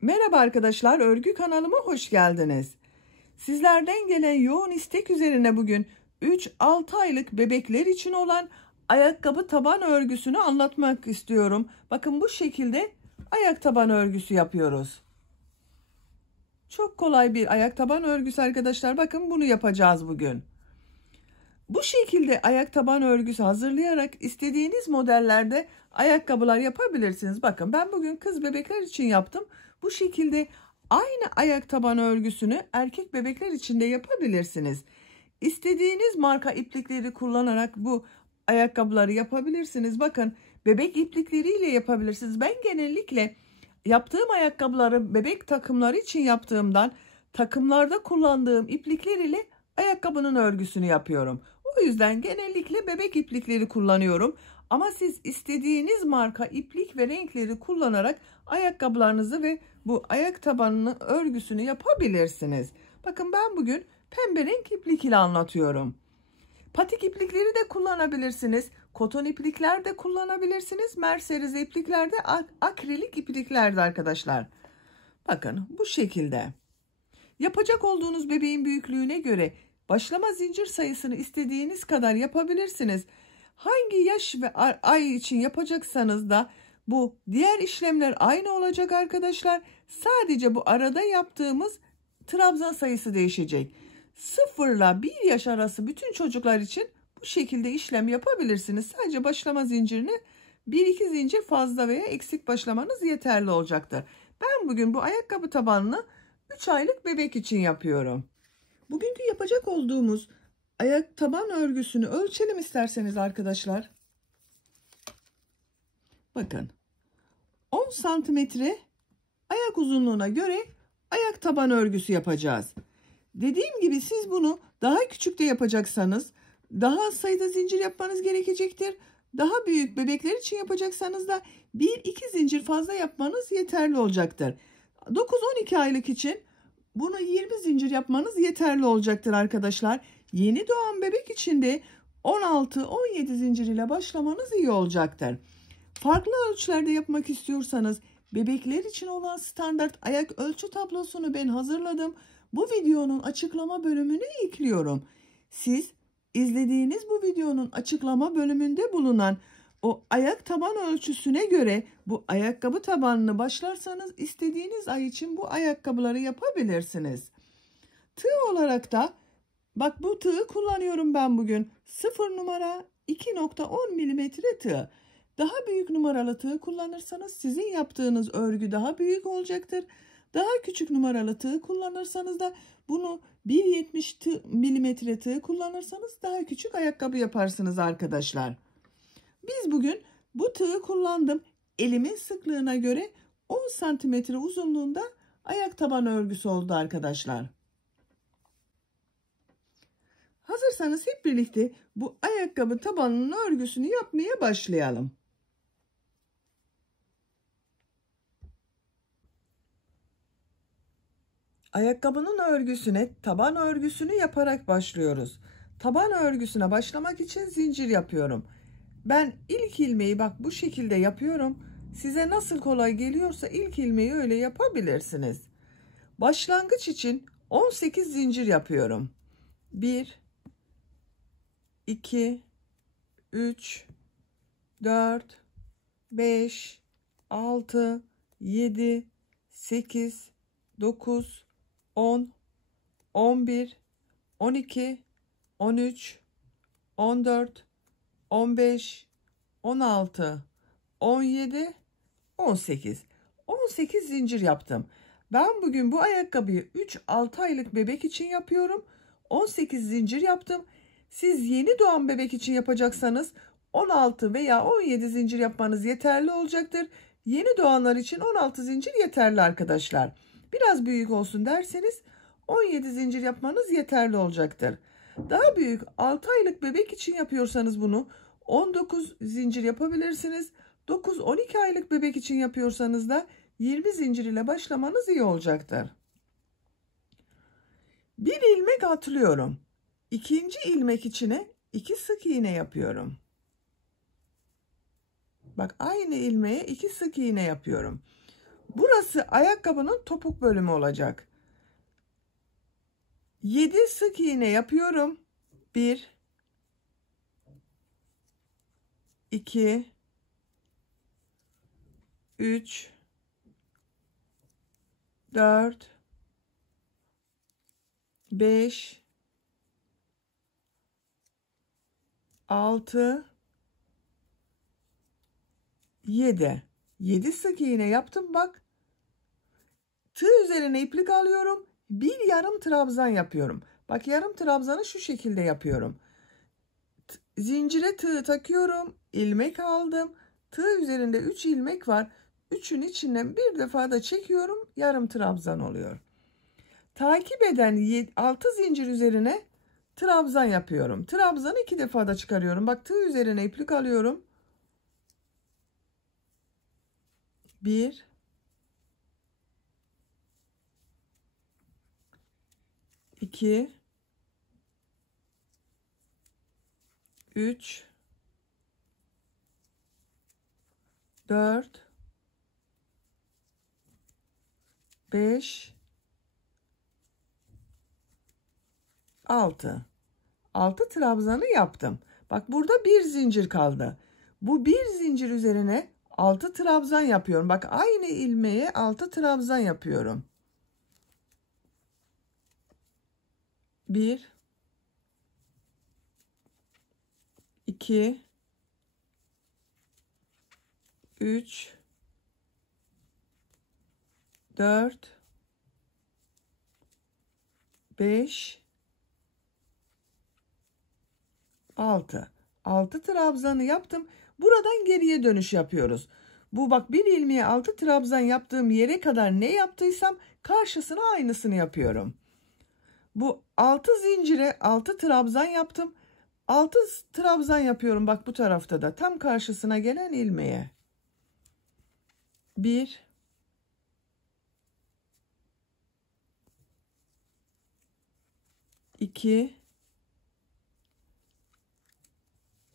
Merhaba arkadaşlar, örgü kanalıma hoş geldiniz. Sizlerden gelen yoğun istek üzerine bugün 3-6 aylık bebekler için olan ayakkabı taban örgüsünü anlatmak istiyorum. Bakın bu şekilde ayak taban örgüsü yapıyoruz. Çok kolay bir ayak taban örgüsü arkadaşlar. Bakın bunu yapacağız bugün. Bu şekilde ayak taban örgüsü hazırlayarak istediğiniz modellerde ayakkabılar yapabilirsiniz. Bakın ben bugün kız bebekler için yaptım. Bu şekilde aynı ayak taban örgüsünü erkek bebekler için de yapabilirsiniz. İstediğiniz marka iplikleri kullanarak bu ayakkabıları yapabilirsiniz. Bakın bebek iplikleriyle yapabilirsiniz. Ben genellikle yaptığım ayakkabıları bebek takımları için yaptığımdan takımlarda kullandığım iplikler ile ayakkabının örgüsünü yapıyorum. O yüzden genellikle bebek iplikleri kullanıyorum. Ama siz istediğiniz marka iplik ve renkleri kullanarak ayakkabılarınızı ve bu ayak tabanını örgüsünü yapabilirsiniz. Bakın ben bugün pembe renk iplik ile anlatıyorum. Patik iplikleri de kullanabilirsiniz. Koton iplikler de kullanabilirsiniz. Merserize iplikler de akrilik iplikler de arkadaşlar. Bakın bu şekilde. Yapacak olduğunuz bebeğin büyüklüğüne göre başlama zincir sayısını istediğiniz kadar yapabilirsiniz. Hangi yaş ve ay için yapacaksanız da bu diğer işlemler aynı olacak arkadaşlar. Sadece bu arada yaptığımız trabzan sayısı değişecek. 0 ile 1 yaş arası bütün çocuklar için bu şekilde işlem yapabilirsiniz. Sadece başlama zincirini 1-2 zincir fazla veya eksik başlamanız yeterli olacaktır. Ben bugün bu ayakkabı tabanını 3 aylık bebek için yapıyorum. Bugünkü yapacak olduğumuz ayak taban örgüsünü ölçelim isterseniz arkadaşlar. Bakın 10 santimetre ayak uzunluğuna göre ayak taban örgüsü yapacağız. Dediğim gibi siz bunu daha küçük de yapacaksanız daha az sayıda zincir yapmanız gerekecektir. Daha büyük bebekler için yapacaksanız da 1-2 zincir fazla yapmanız yeterli olacaktır. 9-12 aylık için bunu 20 zincir yapmanız yeterli olacaktır arkadaşlar. Yeni doğan bebek için de 16-17 zincir ile başlamanız iyi olacaktır. Farklı ölçülerde yapmak istiyorsanız bebekler için olan standart ayak ölçü tablosunu ben hazırladım. Bu videonun açıklama bölümüne ekliyorum. Siz izlediğiniz bu videonun açıklama bölümünde bulunan o ayak taban ölçüsüne göre bu ayakkabı tabanını başlarsanız istediğiniz ay için bu ayakkabıları yapabilirsiniz. Tığ olarak da bak bu tığı kullanıyorum ben bugün. 0 numara 2.10 milimetre tığ. Daha büyük numaralı tığ kullanırsanız sizin yaptığınız örgü daha büyük olacaktır. Daha küçük numaralı tığ kullanırsanız da bunu 1.70 milimetre tığ kullanırsanız daha küçük ayakkabı yaparsınız arkadaşlar. Biz bugün bu tığı kullandım. Elimin sıklığına göre 10 santimetre uzunluğunda ayak taban örgüsü oldu arkadaşlar. Hazırsanız hep birlikte bu ayakkabı tabanının örgüsünü yapmaya başlayalım. Ayakkabının örgüsüne taban örgüsünü yaparak başlıyoruz. Taban örgüsüne başlamak için zincir yapıyorum. Ben ilk ilmeği bak bu şekilde yapıyorum. Size nasıl kolay geliyorsa ilk ilmeği öyle yapabilirsiniz. Başlangıç için 18 zincir yapıyorum. 1 2 3 4 5 6 7 8 9 10 11 12 13 14 15 16 17 18 zincir yaptım. Ben bugün bu ayakkabıyı 3-6 aylık bebek için yapıyorum. 18 zincir yaptım. Siz yeni doğan bebek için yapacaksanız 16 veya 17 zincir yapmanız yeterli olacaktır. Yeni doğanlar için 16 zincir yeterli arkadaşlar. Biraz büyük olsun derseniz 17 zincir yapmanız yeterli olacaktır. Daha büyük 6 aylık bebek için yapıyorsanız bunu 19 zincir yapabilirsiniz. 9-12 aylık bebek için yapıyorsanız da 20 zincir ile başlamanız iyi olacaktır. Bir ilmek atlıyorum. İkinci ilmek içine 2 sık iğne yapıyorum. Bak aynı ilmeğe 2 sık iğne yapıyorum. Burası ayakkabının topuk bölümü olacak. 7 sık iğne yapıyorum. 1 2 3 4 5 6 7 sık iğne yaptım bak. Tığ üzerine iplik alıyorum. Bir yarım trabzan yapıyorum. Bak, yarım trabzanı şu şekilde yapıyorum. Zincire tığ takıyorum. İlmek aldım. Tığ üzerinde 3 ilmek var. 3'ün içinden bir defa da çekiyorum. Yarım trabzan oluyor. Takip eden 6 zincir üzerine trabzan yapıyorum. Trabzanı 2 defa da çıkarıyorum. Bak, tığ üzerine iplik alıyorum. 1 2 3 4 5 6 trabzanı yaptım. Bak, burada bir zincir kaldı. Bu bir zincir üzerine 6 trabzan yapıyorum. Bak, aynı ilmeğe 6 trabzan yapıyorum. 1 2 3 4 5 6 trabzanı yaptım. Buradan geriye dönüş yapıyoruz. Bu bak, bir ilmeğe 6 trabzan yaptığım yere kadar ne yaptıysam karşısına aynısını yapıyorum. Bu 6 zincire 6 trabzan yaptım. 6 trabzan yapıyorum bak, bu tarafta da tam karşısına gelen ilmeğe. 1 2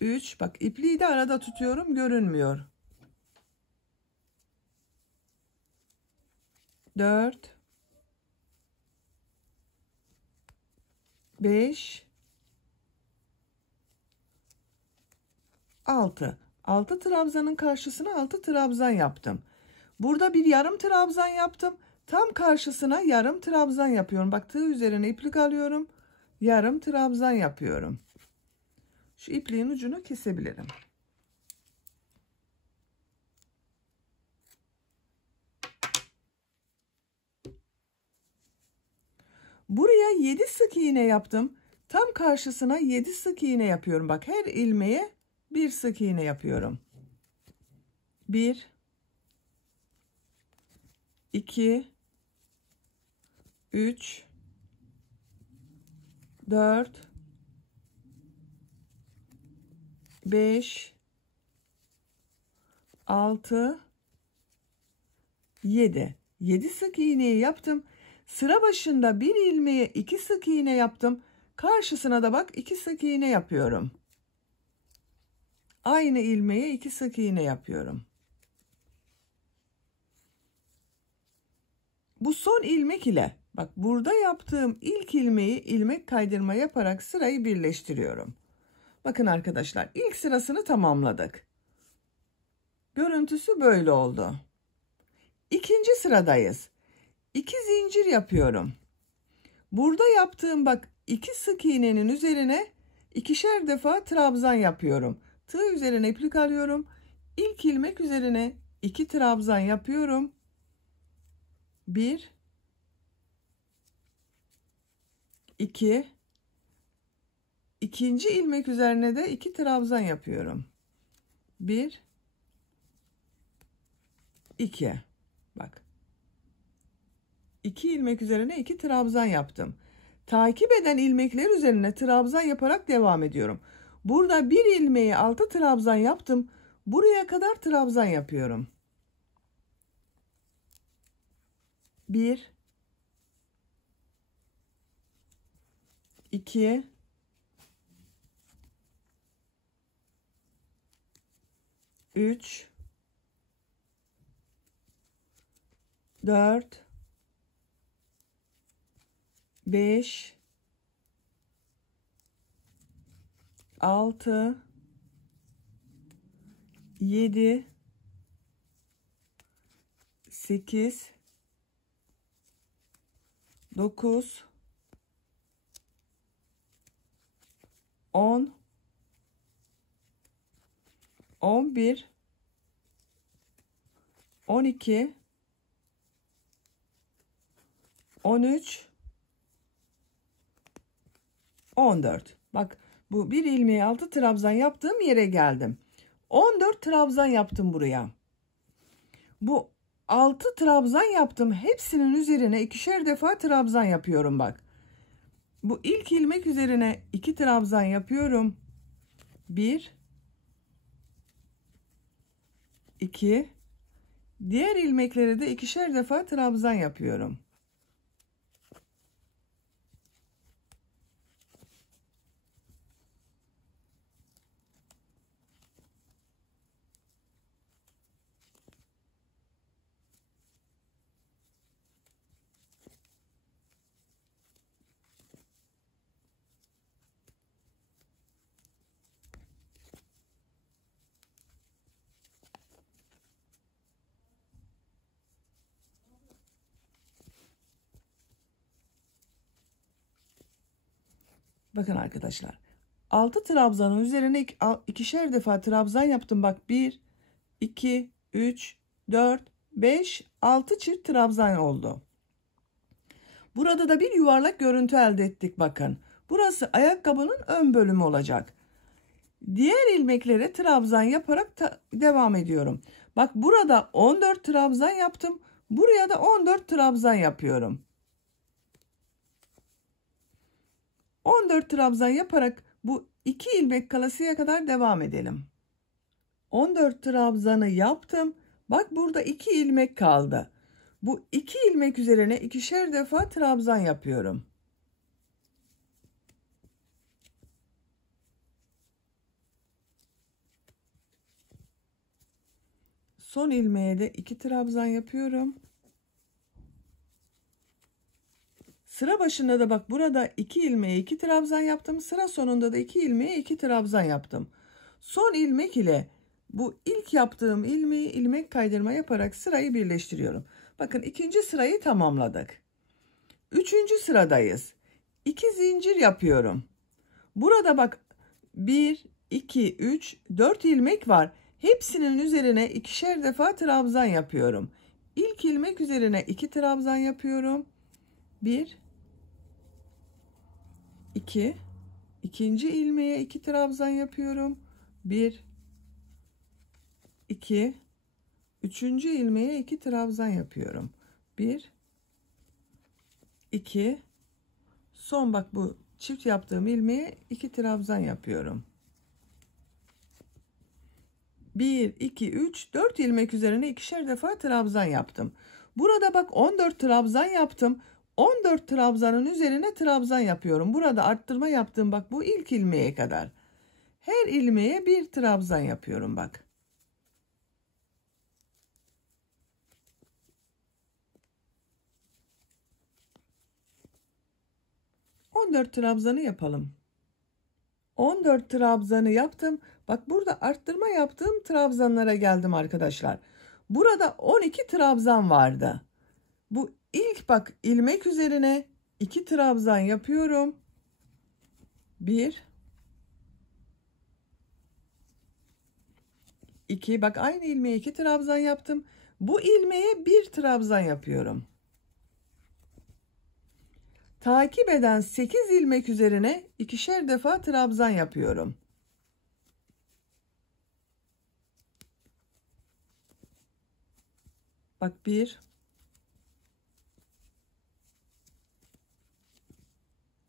3, bak ipliği de arada tutuyorum, görünmüyor. 4 5 6 trabzanın karşısına 6 trabzan yaptım. Burada bir yarım trabzan yaptım. Tam karşısına yarım trabzan yapıyorum. Bak, tığ üzerine iplik alıyorum. Yarım trabzan yapıyorum. Şu ipliğin ucunu kesebilirim. Buraya 7 sık iğne yaptım. Tam karşısına 7 sık iğne yapıyorum. Bak, her ilmeğe bir sık iğne yapıyorum. 1 2 3 4 5 6 7 sık iğneyi yaptım. Sıra başında bir ilmeğe 2 sık iğne yaptım. Karşısına da bak 2 sık iğne yapıyorum. Aynı ilmeğe 2 sık iğne yapıyorum. Bu son ilmek ile bak, burada yaptığım ilk ilmeği ilmek kaydırma yaparak sırayı birleştiriyorum. Bakın arkadaşlar, ilk sırasını tamamladık. Görüntüsü böyle oldu. İkinci sıradayız. 2 zincir yapıyorum. Burada yaptığım bak 2 sık iğnenin üzerine ikişer defa trabzan yapıyorum. Tığ üzerine iplik alıyorum. İlk ilmek üzerine 2 trabzan yapıyorum. 1 2 ikinci ilmek üzerine de 2 trabzan yapıyorum. 1 2, bak 2 ilmek üzerine 2 trabzan yaptım. Takip eden ilmekler üzerine trabzan yaparak devam ediyorum. Burada bir ilmeği 6 trabzan yaptım. Buraya kadar trabzan yapıyorum. 1 2 3 4, 5, 6, 7, 8, 9, 10, 11, 12, 13, 14. Bak, bu bir ilmeği 6 trabzan yaptığım yere geldim. 14 trabzan yaptım buraya. Bu 6 trabzan yaptım. Hepsinin üzerine ikişer defa trabzan yapıyorum bak. Bu ilk ilmek üzerine 2 trabzan yapıyorum. 1, 2. Diğer ilmeklere de ikişer defa trabzan yapıyorum. Bakın arkadaşlar. 6 trabzanın üzerine ikişer defa trabzan yaptım. Bak 1, 2, 3, 4, 5, 6 çift trabzan oldu. Burada da bir yuvarlak görüntü elde ettik bakın. Burası ayakkabının ön bölümü olacak. Diğer ilmeklere trabzan yaparak devam ediyorum. Bak burada 14 trabzan yaptım. Buraya da 14 trabzan yapıyorum. 14 trabzan yaparak bu 2 ilmek kalasıya kadar devam edelim. 14 trabzanı yaptım. Bak burada 2 ilmek kaldı. Bu 2 ilmek üzerine ikişer defa trabzan yapıyorum. Son ilmeğe de 2 trabzan yapıyorum. Sıra başında da bak burada 2 ilmeğe 2 trabzan yaptım. Sıra sonunda da 2 ilmeğe 2 trabzan yaptım. Son ilmek ile bu ilk yaptığım ilmeği ilmek kaydırma yaparak sırayı birleştiriyorum. Bakın ikinci sırayı tamamladık. Üçüncü sıradayız. 2 zincir yapıyorum. Burada bak 1, 2, 3, 4 ilmek var. Hepsinin üzerine ikişer defa trabzan yapıyorum. İlk ilmek üzerine 2 trabzan yapıyorum. 1, 2, ikinci ilmeğe 2 trabzan yapıyorum. 1, 2, üçüncü ilmeğe 2 trabzan yapıyorum. 1, 2, son bak bu çift yaptığım ilmeğe 2 trabzan yapıyorum. 1, 2, 3, 4 ilmek üzerine ikişer defa trabzan yaptım. Burada bak 14 trabzan yaptım. 14 trabzanın üzerine trabzan yapıyorum. Burada arttırma yaptığım bak bu ilk ilmeğe kadar. Her ilmeğe bir trabzan yapıyorum bak. 14 trabzanı yapalım. 14 trabzanı yaptım. Bak burada arttırma yaptığım trabzanlara geldim arkadaşlar. Burada 12 trabzan vardı. Bu ilk bak ilmek üzerine 2 trabzan yapıyorum. 1, 2, bak aynı ilmeğe 2 trabzan yaptım. Bu ilmeğe 1 trabzan yapıyorum. Takip eden 8 ilmek üzerine ikişer defa trabzan yapıyorum. Bak 1,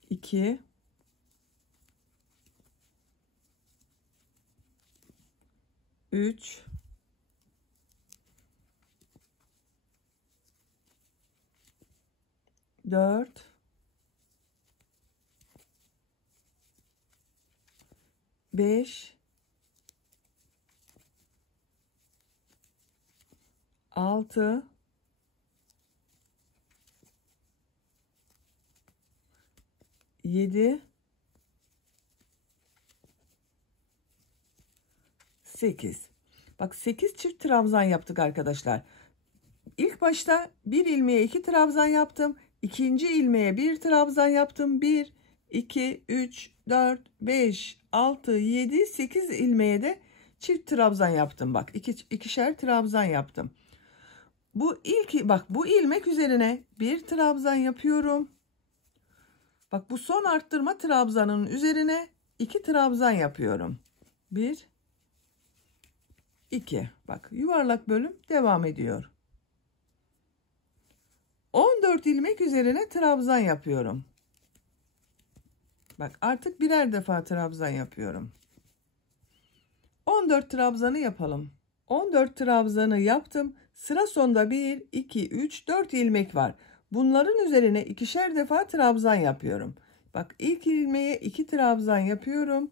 2, 3, 4, 5, 6, 7, 8. Bak 8 çift trabzan yaptık arkadaşlar. İlk başta bir ilmeğe 2 trabzan yaptım. İkinci ilmeğe 1 trabzan yaptım. 1, 2, 3, 4, 5, 6, 7, 8 ilmeğe de çift trabzan yaptım. Bak ikişer trabzan yaptım. Bu ilmek üzerine bir trabzan yapıyorum. Bak bu son arttırma trabzanın üzerine 2 trabzan yapıyorum. 1, 2. Bak yuvarlak bölüm devam ediyor. 14 ilmek üzerine trabzan yapıyorum. Bak artık birer defa trabzan yapıyorum. 14 trabzanı yapalım. 14 trabzanı yaptım. Sıra sonda 1, 2, 3, 4 ilmek var. Bunların üzerine ikişer defa trabzan yapıyorum. Bak ilk ilmeğe 2 trabzan yapıyorum.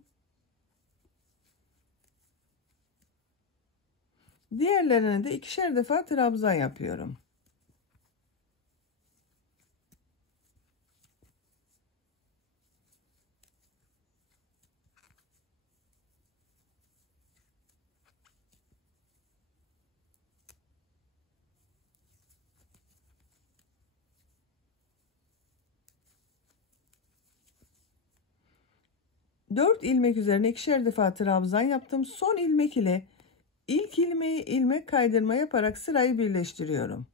Diğerlerine de ikişer defa trabzan yapıyorum. Dört ilmek üzerine ikişer defa trabzan yaptım. Son ilmek ile ilk ilmeği ilmek kaydırma yaparak sırayı birleştiriyorum.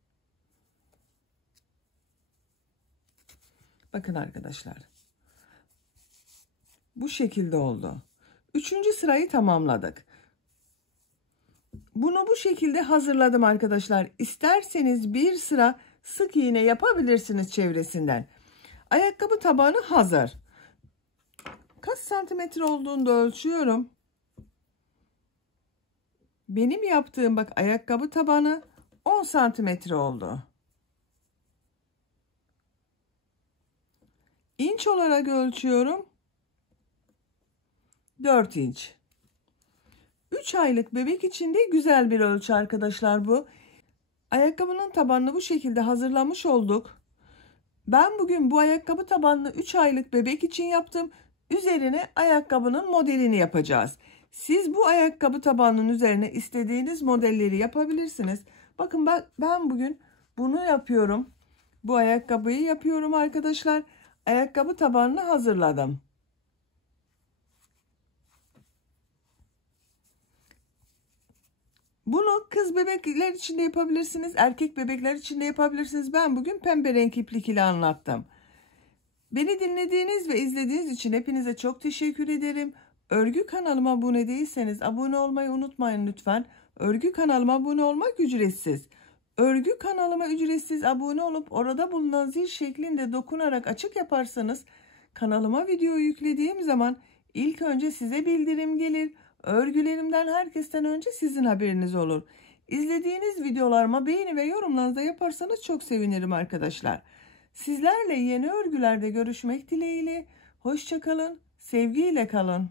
Bakın arkadaşlar. Bu şekilde oldu. Üçüncü sırayı tamamladık. Bunu bu şekilde hazırladım arkadaşlar. İsterseniz bir sıra sık iğne yapabilirsiniz çevresinden. Ayakkabı tabanı hazır. Kaç santimetre olduğunu da ölçüyorum. Benim yaptığım bak ayakkabı tabanı 10 santimetre oldu. İnç olarak ölçüyorum. 4 inç. 3 aylık bebek için de güzel bir ölçü arkadaşlar bu. Ayakkabının tabanını bu şekilde hazırlamış olduk. Ben bugün bu ayakkabı tabanını 3 aylık bebek için yaptım. Üzerine ayakkabının modelini yapacağız. Siz bu ayakkabı tabanının üzerine istediğiniz modelleri yapabilirsiniz. Bakın ben bugün bunu yapıyorum. Bu ayakkabıyı yapıyorum arkadaşlar. Ayakkabı tabanını hazırladım. Bunu kız bebekler için de yapabilirsiniz. Erkek bebekler için de yapabilirsiniz. Ben bugün pembe renk iplik ile anlattım. Beni dinlediğiniz ve izlediğiniz için hepinize çok teşekkür ederim. Örgü kanalıma abone değilseniz abone olmayı unutmayın lütfen. Örgü kanalıma abone olmak ücretsiz. Örgü kanalıma ücretsiz abone olup orada bulunan zil şeklinde dokunarak açık yaparsanız kanalıma video yüklediğim zaman ilk önce size bildirim gelir. Örgülerimden herkesten önce sizin haberiniz olur. İzlediğiniz videolarıma beğeni ve yorumlarınızı yaparsanız çok sevinirim arkadaşlar. Sizlerle yeni örgülerde görüşmek dileğiyle. Hoşça kalın, sevgiyle kalın.